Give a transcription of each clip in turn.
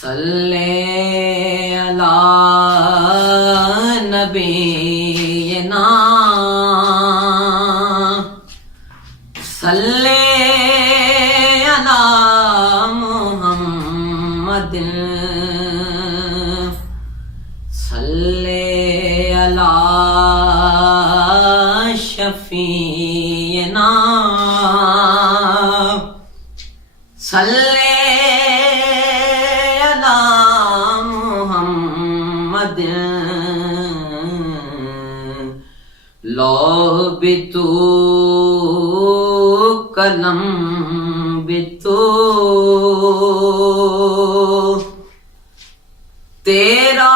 صلی علی نبینا صلی علی محمد صلی علی شفیعنا صلی لوح بھی تو قلم بھی تو تیرا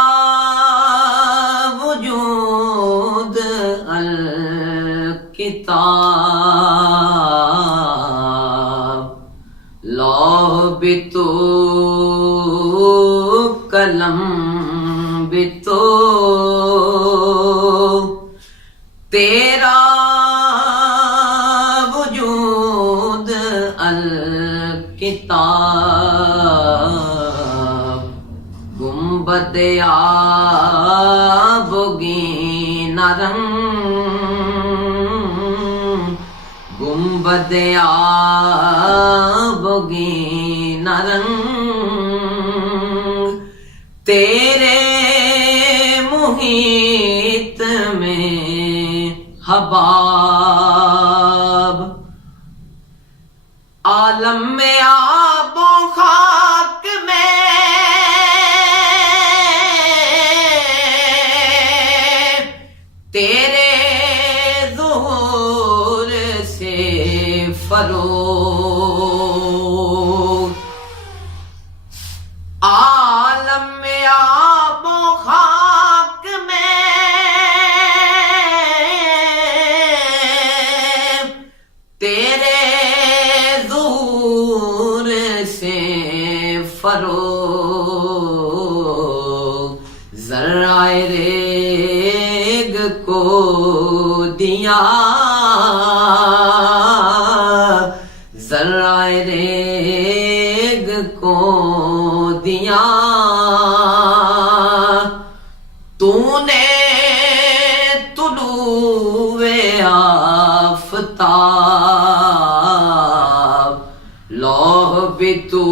وجود الکتاب لوح بھی تو قلم بھی تو تیرا وجود الکتاب گنبد آبگین رنگ گنبد آبگین رنگ تیرے محیط میں حباب عالم میں آب و خاک میں تیرے ظہور سے فروغ عالم میں آب و خاک میں تیرے ظہور سے فروغ ذرائع ریگ کو دیا ذرائع ریگ کو دیا تو نے طلوع آفتاب لوح بھی تو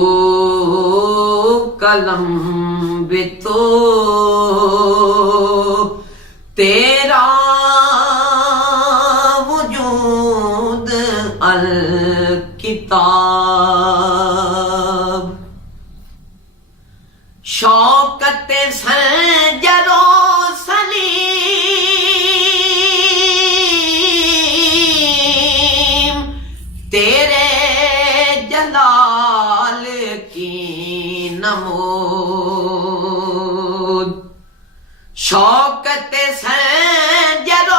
قلم بھی تو تیرا وجود الکتاب شوکت سنجر و سلیم تیرے جلال کی نمود شوکت سنجر و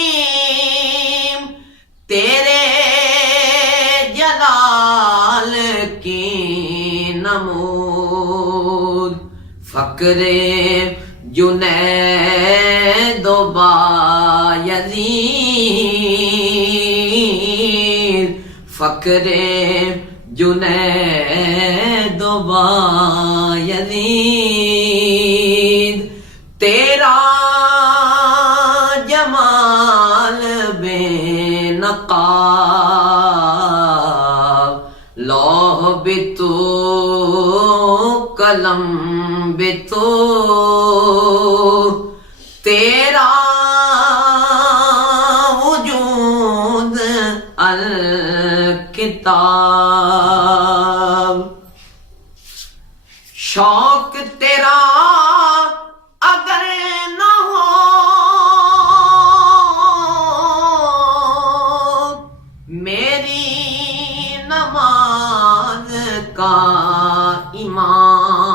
سلیم تیرے جلال کی نمود فقر جنید و بایزید فقر جنید و بایزید تیرا جمال بے نقاب لوح بھی تو قلم بھی تو تیرا وجود الکتاب شوق تیرا اگر نہ ہو میری نماز کا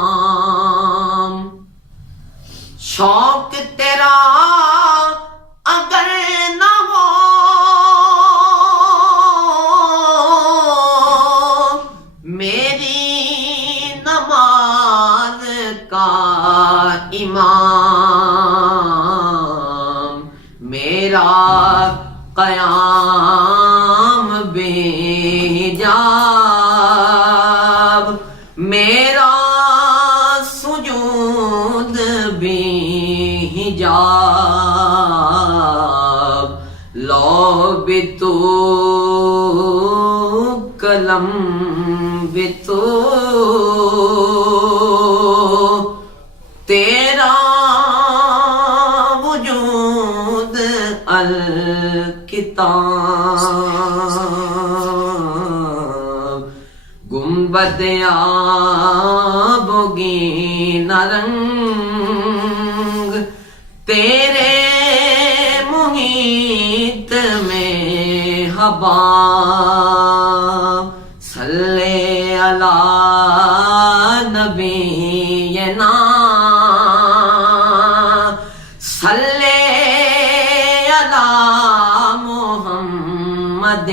امام شوق تیرا اگر نہ ہو میری نماز کا امام میرا قیام بے جا عالم بھی تو تیرا وجود الکتاب گنبد آبگین رنگ تیرے محیط میں حبا صلی علی نبینا صلی علی محمد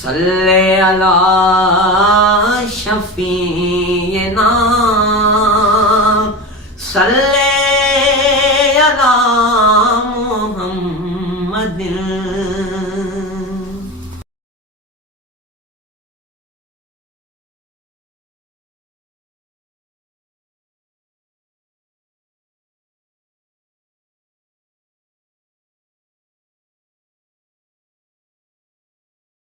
صلی علی شفیعنا صلی علی